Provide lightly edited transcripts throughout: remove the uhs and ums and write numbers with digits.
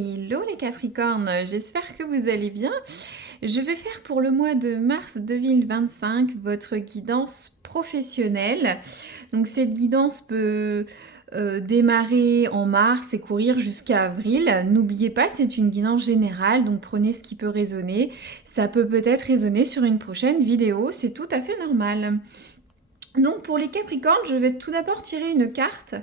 Hello les Capricornes, j'espère que vous allez bien. Je vais faire pour le mois de mars 2025 votre guidance professionnelle. Donc cette guidance peut démarrer en mars et courir jusqu'à avril. N'oubliez pas, c'est une guidance générale, donc prenez ce qui peut résonner. Ça peut peut-être résonner sur une prochaine vidéo, c'est tout à fait normal. Donc pour les Capricornes, je vais tout d'abord tirer une carte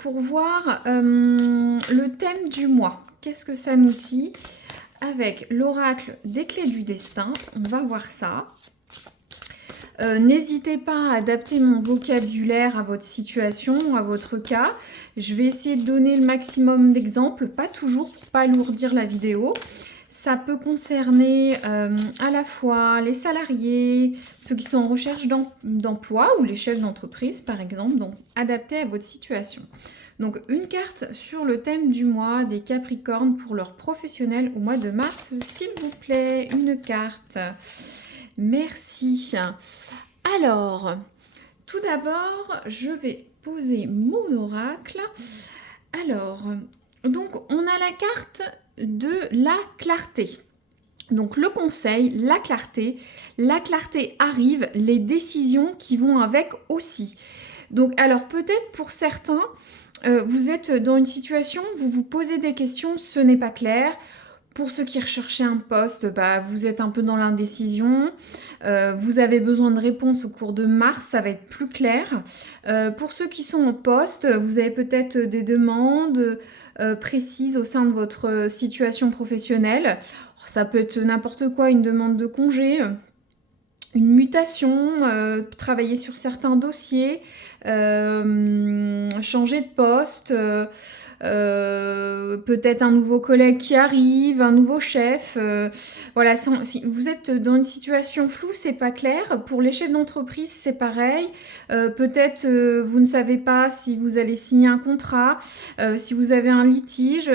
pour voir le thème du mois. Qu'est-ce que ça nous dit avec l'oracle des clés du destin? On va voir ça. N'hésitez pas à adapter mon vocabulaire à votre situation, à votre cas. Je vais essayer de donner le maximum d'exemples, pas toujours pour pas alourdir la vidéo. Ça peut concerner à la fois les salariés, ceux qui sont en recherche d'emploi ou les chefs d'entreprise par exemple, donc adapté à votre situation. Donc une carte sur le thème du mois des Capricornes pour leur professionnel au mois de mars, s'il vous plaît, une carte. Merci. Alors, tout d'abord, je vais poser mon oracle. Alors, donc on a la carte de la clarté. Donc le conseil, la clarté arrive, les décisions qui vont avec aussi. Donc alors peut-être pour certains, vous êtes dans une situation, vous vous posez des questions, ce n'est pas clair. Pour ceux qui recherchaient un poste, vous êtes un peu dans l'indécision. Vous avez besoin de réponses au cours de mars, ça va être plus clair. Pour ceux qui sont en poste, vous avez peut-être des demandes précises au sein de votre situation professionnelle. Ça peut être n'importe quoi, une demande de congé, une mutation, travailler sur certains dossiers, changer de poste, peut-être un nouveau collègue qui arrive, un nouveau chef. Voilà, si vous êtes dans une situation floue, c'est pas clair. Pour les chefs d'entreprise, c'est pareil. Peut-être vous ne savez pas si vous allez signer un contrat, si vous avez un litige,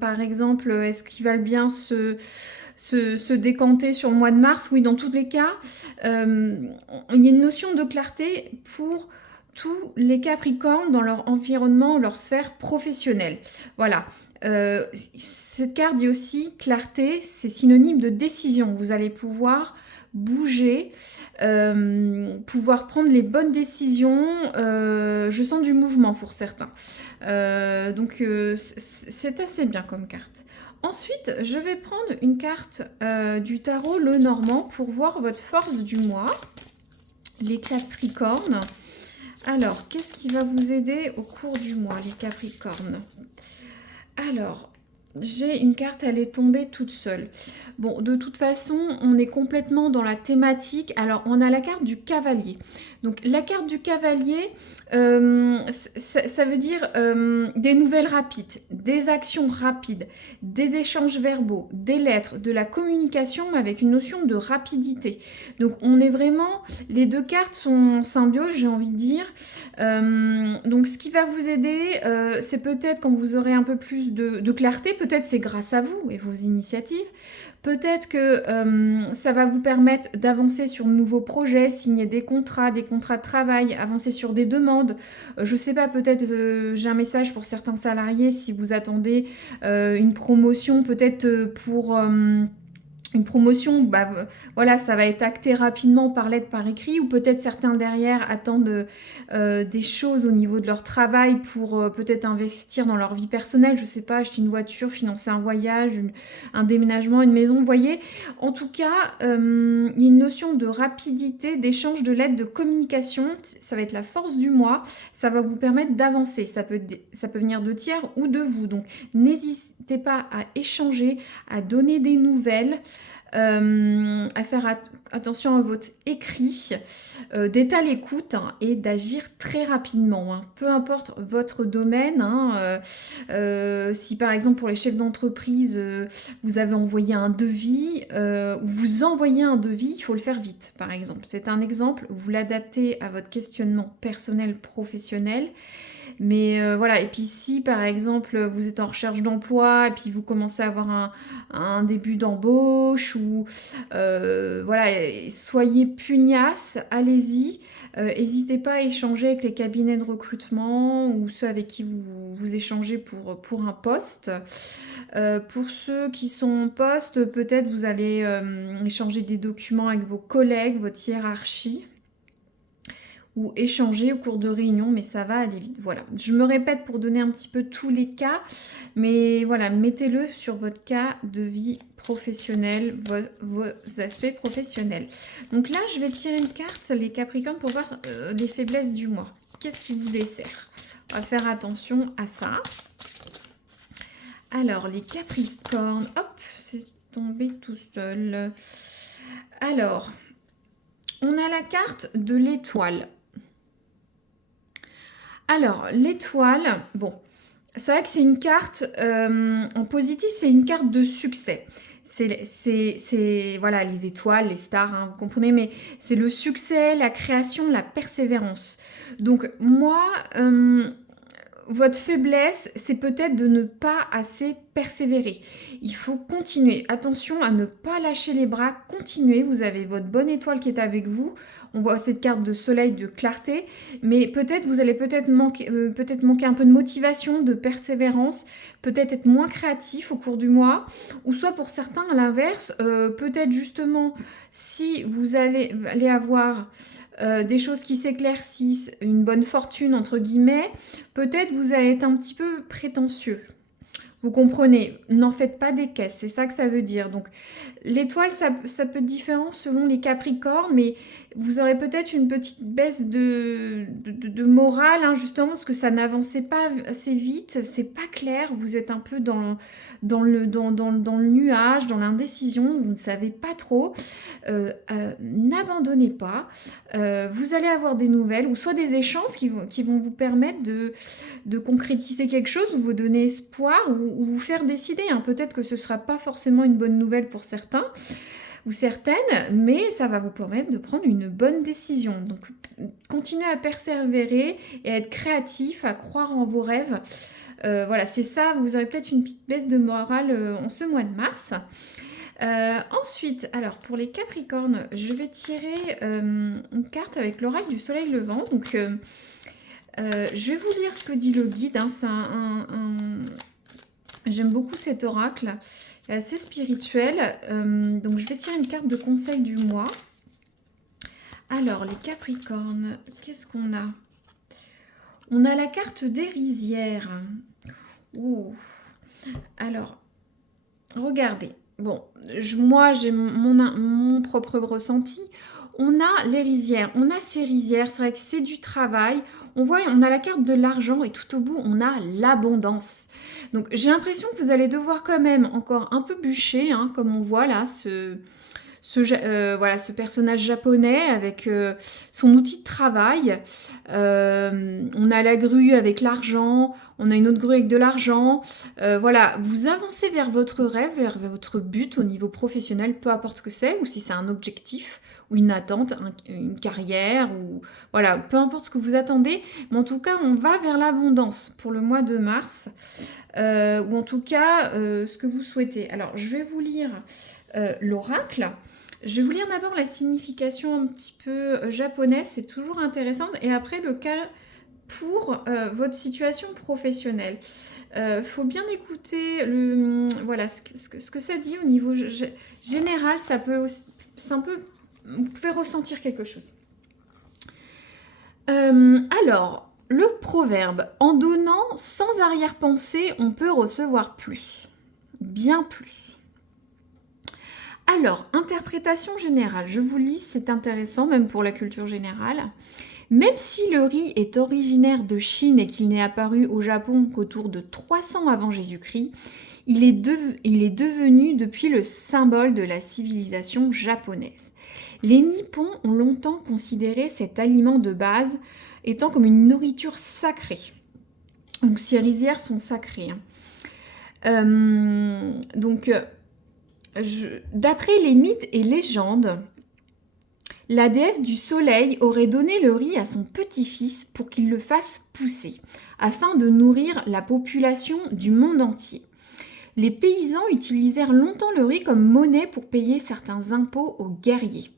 par exemple, est-ce qu'ils valent bien se décanter sur le mois de mars? Oui, dans tous les cas, il y a une notion de clarté pour tous les Capricornes dans leur environnement, leur sphère professionnelle. Voilà. Cette carte dit aussi clarté, c'est synonyme de décision. Vous allez pouvoir bouger, pouvoir prendre les bonnes décisions. Je sens du mouvement pour certains. Donc c'est assez bien comme carte. Ensuite, je vais prendre une carte du tarot Lenormand pour voir votre force du mois, les Capricornes. Alors, qu'est-ce qui va vous aider au cours du mois, les Capricornes? Alors, j'ai une carte, elle est tombée toute seule. Bon, de toute façon, on est complètement dans la thématique. Alors, on a la carte du cavalier. Donc, la carte du cavalier, ça veut dire des nouvelles rapides, des actions rapides, des échanges verbaux, des lettres, de la communication, mais avec une notion de rapidité. Donc, on est vraiment... Les deux cartes sont en symbiose, j'ai envie de dire. Donc, ce qui va vous aider, c'est peut-être quand vous aurez un peu plus de clarté, peut-être c'est grâce à vous et vos initiatives. Peut-être que ça va vous permettre d'avancer sur de nouveaux projets, signer des contrats de travail, avancer sur des demandes. Je sais pas, peut-être j'ai un message pour certains salariés si vous attendez une promotion, peut-être pour... une promotion, voilà, ça va être acté rapidement par lettre, par écrit, ou peut-être certains derrière attendent des choses au niveau de leur travail pour peut-être investir dans leur vie personnelle, je sais pas, acheter une voiture, financer un voyage, un déménagement, une maison, vous voyez. En tout cas, il y a une notion de rapidité, d'échange de lettres, de communication, ça va être la force du mois, ça va vous permettre d'avancer, ça peut venir de tiers ou de vous, donc n'hésitez pas à échanger, à donner des nouvelles, à faire attention à votre écrit, d'être à l'écoute et d'agir très rapidement. Peu importe votre domaine, si par exemple pour les chefs d'entreprise, vous avez envoyé un devis, ou vous envoyez un devis, il faut le faire vite par exemple. C'est un exemple, vous l'adaptez à votre questionnement personnel, professionnel. Mais voilà, et puis si par exemple vous êtes en recherche d'emploi et puis vous commencez à avoir un début d'embauche ou voilà, soyez pugnace, allez-y. N'hésitez pas à échanger avec les cabinets de recrutement ou ceux avec qui vous échangez pour un poste. Pour ceux qui sont en poste, peut-être vous allez échanger des documents avec vos collègues, votre hiérarchie, ou échanger au cours de réunions, mais ça va aller vite. Voilà, je me répète pour donner un petit peu tous les cas, mais voilà, mettez-le sur votre cas de vie professionnelle, vos aspects professionnels. Donc là, je vais tirer une carte, les Capricornes, pour voir les faiblesses du mois. Qu'est-ce qui vous dessert? On va faire attention à ça. Alors, les Capricornes, hop, c'est tombé tout seul. Alors, on a la carte de l'étoile. Alors, l'étoile, bon, c'est vrai que c'est une carte, en positif, c'est une carte de succès. C'est voilà, les étoiles, les stars, hein, vous comprenez, mais c'est le succès, la création, la persévérance. Donc, moi, votre faiblesse, c'est peut-être de ne pas assez persévérer. Il faut continuer. Attention à ne pas lâcher les bras. Continuez. Vous avez votre bonne étoile qui est avec vous. On voit cette carte de soleil, de clarté. Mais peut-être, vous allez peut-être manquer un peu de motivation, de persévérance. Peut-être être moins créatif au cours du mois. Ou soit pour certains, à l'inverse, peut-être justement, si vous allez avoir des choses qui s'éclaircissent, une bonne fortune entre guillemets, peut-être vous allez être un petit peu prétentieux. Vous comprenez, n'en faites pas des caisses, c'est ça que ça veut dire. Donc l'étoile, ça peut être différent selon les Capricornes, mais vous aurez peut-être une petite baisse de morale, hein, justement, parce que ça n'avançait pas assez vite, c'est pas clair, vous êtes un peu dans le nuage, dans l'indécision, vous ne savez pas trop. N'abandonnez pas, vous allez avoir des nouvelles, ou soit des échanges qui vont vous permettre de concrétiser quelque chose, ou vous donner espoir, ou vous faire décider. Hein. Peut-être que ce ne sera pas forcément une bonne nouvelle pour certains ou certaines, mais ça va vous permettre de prendre une bonne décision. Donc, continuez à persévérer et à être créatif, à croire en vos rêves. Voilà, c'est ça, vous aurez peut-être une petite baisse de morale en ce mois de mars. Ensuite, alors pour les Capricornes, je vais tirer une carte avec l'oracle du soleil levant. Donc, je vais vous lire ce que dit le guide. Hein. J'aime beaucoup cet oracle, il est assez spirituel. Donc je vais tirer une carte de conseil du mois. Alors les Capricornes, qu'est-ce qu'on a? On a la carte des rizières. Ouh. Alors, regardez. Bon, moi j'ai mon propre ressenti. On a les rizières, on a ces rizières, c'est vrai que c'est du travail. On a la carte de l'argent et tout au bout, on a l'abondance. Donc j'ai l'impression que vous allez devoir quand même encore un peu bûcher, hein, comme on voit là, voilà, ce personnage japonais avec son outil de travail. On a la grue avec l'argent, on a une autre grue avec de l'argent. Voilà, vous avancez vers votre rêve, vers votre but au niveau professionnel, peu importe ce que c'est, ou si c'est un objectif ou une attente, une carrière, ou voilà, peu importe ce que vous attendez. Mais en tout cas, on va vers l'abondance pour le mois de mars, ou en tout cas, ce que vous souhaitez. Alors, je vais vous lire l'oracle. Je vais vous lire d'abord la signification un petit peu japonaise, c'est toujours intéressant. Et après, le cas pour votre situation professionnelle. Faut bien écouter voilà, ce que ça dit au niveau général. C'est un peu, vous pouvez ressentir quelque chose. Alors, le proverbe, en donnant sans arrière-pensée, on peut recevoir plus, bien plus. Alors, interprétation générale, je vous lis, c'est intéressant, même pour la culture générale. Même si le riz est originaire de Chine et qu'il n'est apparu au Japon qu'autour de 300 avant Jésus-Christ, il est devenu depuis le symbole de la civilisation japonaise. Les Nippons ont longtemps considéré cet aliment de base étant comme une nourriture sacrée. Donc ces rizières sont sacrées. D'après les mythes et légendes, La déesse du soleil aurait donné le riz à son petit-fils pour qu'il le fasse pousser, afin de nourrir la population du monde entier. Les paysans utilisèrent longtemps le riz comme monnaie pour payer certains impôts aux guerriers.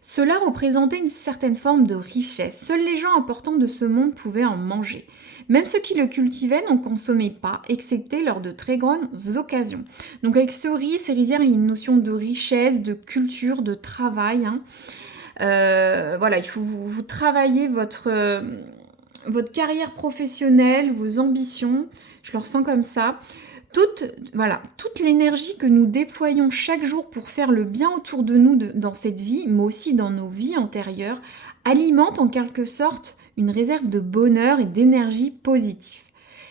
Cela représentait une certaine forme de richesse. Seuls les gens importants de ce monde pouvaient en manger. Même ceux qui le cultivaient n'en consommaient pas, excepté lors de très grandes occasions. Donc avec ce riz, ces rizières, il y a une notion de richesse, de culture, de travail. Voilà, il faut vous travailler votre carrière professionnelle, vos ambitions. Je le ressens comme ça. Toute l'énergie que nous déployons chaque jour pour faire le bien autour de nous dans cette vie, mais aussi dans nos vies antérieures, alimente en quelque sorte une réserve de bonheur et d'énergie positive.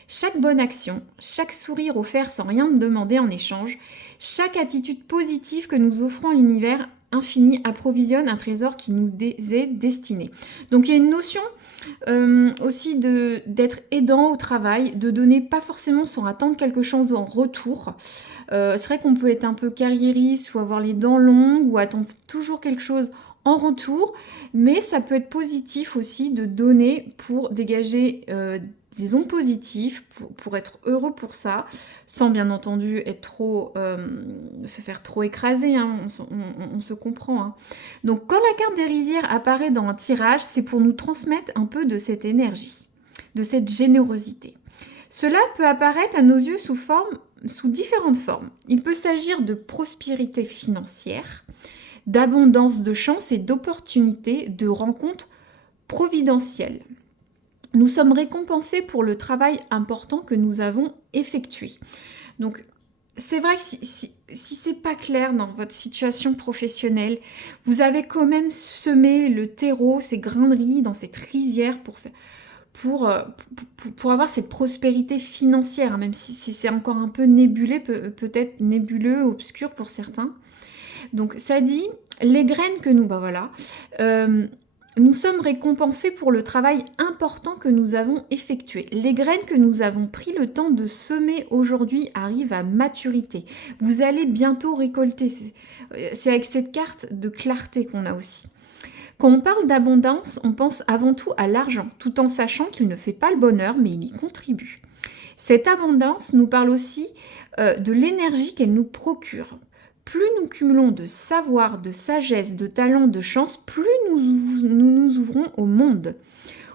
Chaque bonne action, chaque sourire offert sans rien demander en échange, chaque attitude positive que nous offrons à l'univers infini approvisionne un trésor qui nous est destiné. Donc il y a une notion aussi d'être aidant au travail, de donner pas forcément sans attendre quelque chose en retour. C'est vrai qu'on peut être un peu carriériste ou avoir les dents longues ou attendre toujours quelque chose en retour, mais ça peut être positif aussi de donner pour dégager des ondes positives, pour être heureux pour ça, sans bien entendu être se faire trop écraser, hein, on se comprend. Hein. Donc quand la carte des rizières apparaît dans un tirage, c'est pour nous transmettre un peu de cette énergie, de cette générosité. Cela peut apparaître à nos yeux sous différentes formes. Il peut s'agir de prospérité financière, d'abondance de chances et d'opportunités, de rencontres providentielles. Nous sommes récompensés pour le travail important que nous avons effectué. Donc, c'est vrai que si c'est pas clair dans votre situation professionnelle, vous avez quand même semé le terreau, ces grains de riz dans cette rizière pour avoir cette prospérité financière, hein, même si c'est encore un peu nébuleux, peut-être nébuleux, obscur pour certains. Donc ça dit, les graines que nous sommes récompensés pour le travail important que nous avons effectué. Les graines que nous avons pris le temps de semer aujourd'hui arrivent à maturité. Vous allez bientôt récolter. C'est avec cette carte de clarté qu'on a aussi. Quand on parle d'abondance, on pense avant tout à l'argent, tout en sachant qu'il ne fait pas le bonheur, mais il y contribue. Cette abondance nous parle aussi de l'énergie qu'elle nous procure. Plus nous cumulons de savoir, de sagesse, de talent, de chance, plus nous ouvrons au monde.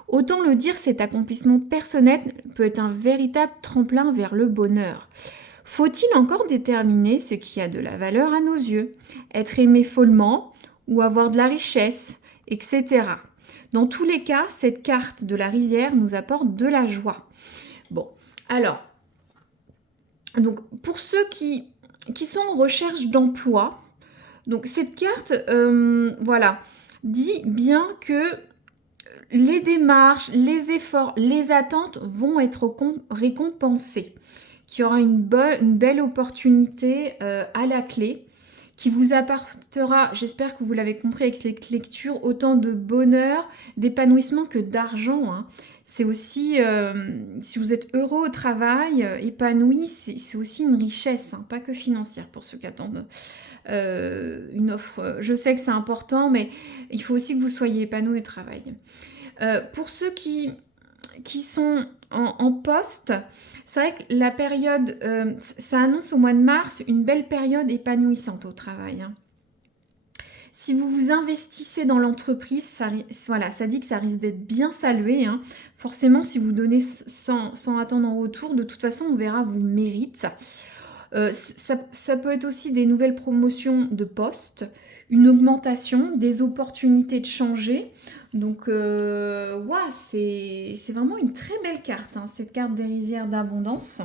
Autant le dire, cet accomplissement personnel peut être un véritable tremplin vers le bonheur. Faut-il encore déterminer ce qui a de la valeur à nos yeux? Être aimé follement ou avoir de la richesse, etc. Dans tous les cas, cette carte de la rizière nous apporte de la joie. Bon, alors, donc pour ceux qui sont en recherche d'emploi. Donc cette carte, dit bien que les démarches, les efforts, les attentes vont être récompensés, qu'il y aura une belle opportunité à la clé, qui vous apportera, j'espère que vous l'avez compris avec cette lecture, autant de bonheur, d'épanouissement que d'argent, hein. C'est aussi, si vous êtes heureux au travail, épanoui, c'est aussi une richesse, hein, pas que financière pour ceux qui attendent une offre. Je sais que c'est important, mais il faut aussi que vous soyez épanoui au travail. Pour ceux qui sont en poste, c'est vrai que la période, ça annonce au mois de mars une belle période épanouissante au travail, hein. Si vous vous investissez dans l'entreprise, ça dit que ça risque d'être bien salué, hein. Forcément, si vous donnez sans attendre en retour, de toute façon, on verra vos mérites. Ça peut être aussi des nouvelles promotions de poste, une augmentation, des opportunités de changer. Donc, c'est vraiment une très belle carte, hein, cette carte des rizières d'abondance.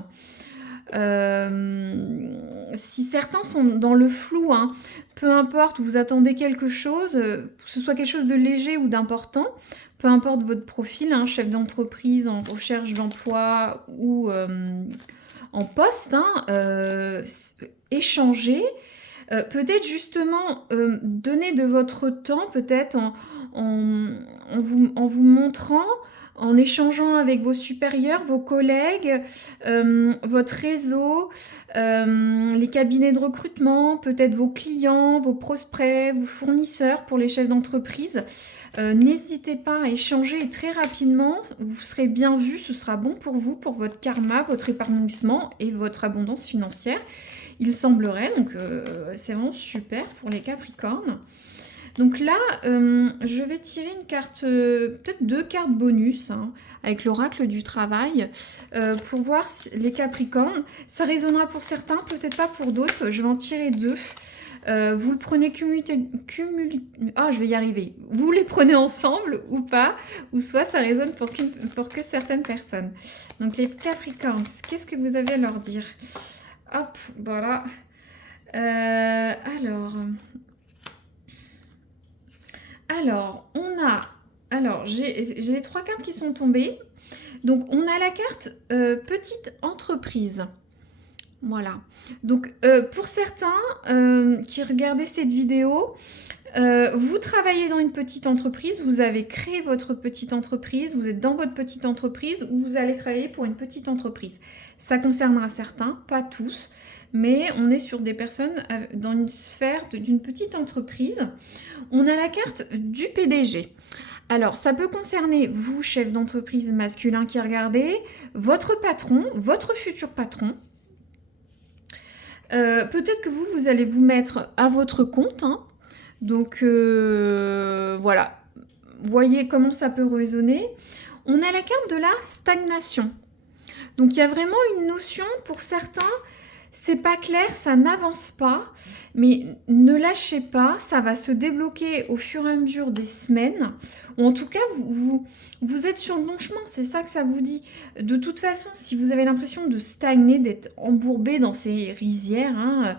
Si certains sont dans le flou, hein, peu importe, vous attendez quelque chose, que ce soit quelque chose de léger ou d'important, peu importe votre profil, hein, chef d'entreprise en recherche d'emploi ou en poste, hein, échanger, peut-être justement donner de votre temps, peut-être en vous montrant, en échangeant avec vos supérieurs, vos collègues, votre réseau, les cabinets de recrutement, peut-être vos clients, vos prospects, vos fournisseurs pour les chefs d'entreprise. N'hésitez pas à échanger très rapidement, vous serez bien vu, ce sera bon pour vous, pour votre karma, votre épanouissement et votre abondance financière. Il semblerait, donc c'est vraiment super pour les Capricornes. Donc là, je vais tirer une carte, peut-être 2 cartes bonus, hein, avec l'oracle du travail, pour voir les Capricornes. Ça résonnera pour certains, peut-être pas pour d'autres. Je vais en tirer 2. Vous le prenez je vais y arriver. Vous les prenez ensemble ou pas, ou soit ça résonne pour que certaines personnes. Donc les Capricornes, qu'est-ce que vous avez à leur dire? Hop, voilà. Alors, on a... Alors, j'ai les 3 cartes qui sont tombées. Donc, on a la carte petite entreprise. Voilà. Donc, pour certains qui regardaient cette vidéo, vous travaillez dans une petite entreprise, vous avez créé votre petite entreprise, vous êtes dans votre petite entreprise ou vous allez travailler pour une petite entreprise. Ça concernera certains, pas tous, mais on est sur des personnes dans une sphère d'une petite entreprise. On a la carte du PDG. Alors, ça peut concerner vous, chef d'entreprise masculin qui regardez, votre patron, votre futur patron. Peut-être que vous allez vous mettre à votre compte, hein. Donc, voilà. Voyez comment ça peut résonner. On a la carte de la stagnation. Donc, il y a vraiment une notion pour certains, c'est pas clair, ça n'avance pas, mais ne lâchez pas, ça va se débloquer au fur et à mesure des semaines. Ou en tout cas, vous êtes sur le bon chemin, c'est ça que ça vous dit. De toute façon, si vous avez l'impression de stagner, d'être embourbé dans ces rizières, hein,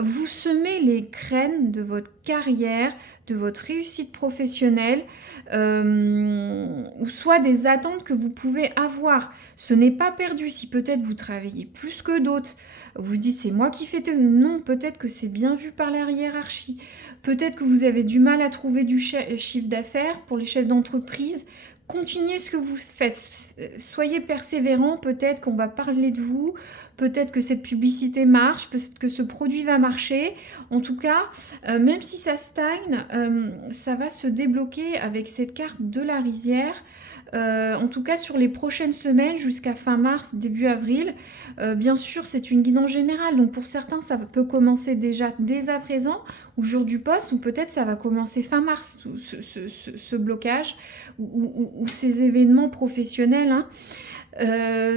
vous semez les graines de votre carrière, de votre réussite professionnelle, ou soit des attentes que vous pouvez avoir. Ce n'est pas perdu. Si peut-être vous travaillez plus que d'autres, vous dites c'est moi qui fais tout. Non, peut-être que c'est bien vu par la hiérarchie. Peut-être que vous avez du mal à trouver du chiffre d'affaires pour les chefs d'entreprise. Continuez ce que vous faites. Soyez persévérants. Peut-être qu'on va parler de vous. Peut-être que cette publicité marche. Peut-être que ce produit va marcher. En tout cas, même si ça stagne, ça va se débloquer avec cette carte de la rizière. En tout cas sur les prochaines semaines jusqu'à fin mars, début avril. Bien sûr, c'est une guidance générale, donc pour certains, ça peut commencer déjà dès à présent, au jour du poste, ou peut-être ça va commencer fin mars, ce blocage, ou ces événements professionnels, hein.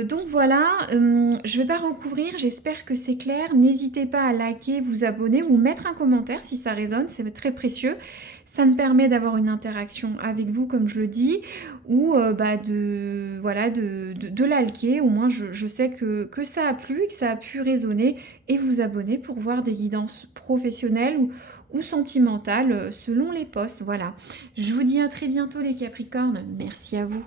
Donc voilà, je ne vais pas recouvrir, j'espère que c'est clair. N'hésitez pas à liker, vous abonner, vous mettre un commentaire si ça résonne, c'est très précieux. Ça me permet d'avoir une interaction avec vous, comme je le dis, ou de liker. Au moins, je sais que ça a plu et que ça a pu résonner, et vous abonner pour voir des guidances professionnelles ou sentimentales selon les postes. Voilà, je vous dis à très bientôt les Capricornes, merci à vous.